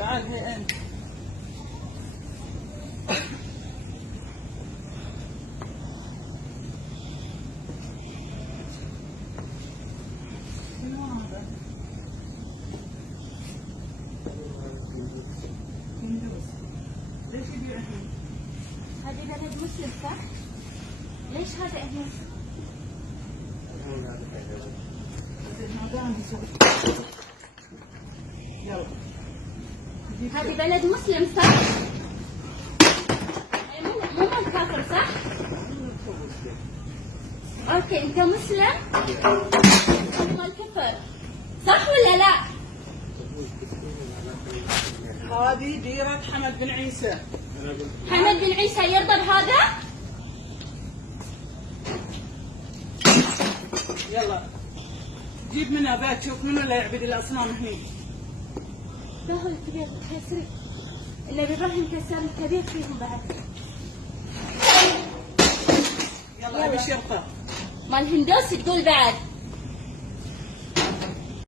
تعال هي انت. شنو هذا؟ هندوس. ليش يبيع هنا؟ هذه بلد مسلم صح؟ ليش هذا هنا؟ يلا. هذه بلد مسلم صح؟ مو مال كافر صح؟ اوكي انت مسلم؟ هذا مال كفر صح ولا لا؟ هذه ديرة حمد بن عيسى. حمد بن عيسى يرضى بهذا؟ يلا جيب منها بات شوف منو اللي يعبد الاصنام هني. لا هو الكبير كسري. النبي ابراهيم كسر الكبير فيهم بعد. يلا ابي شرطه. مال هندوس تقول بعد.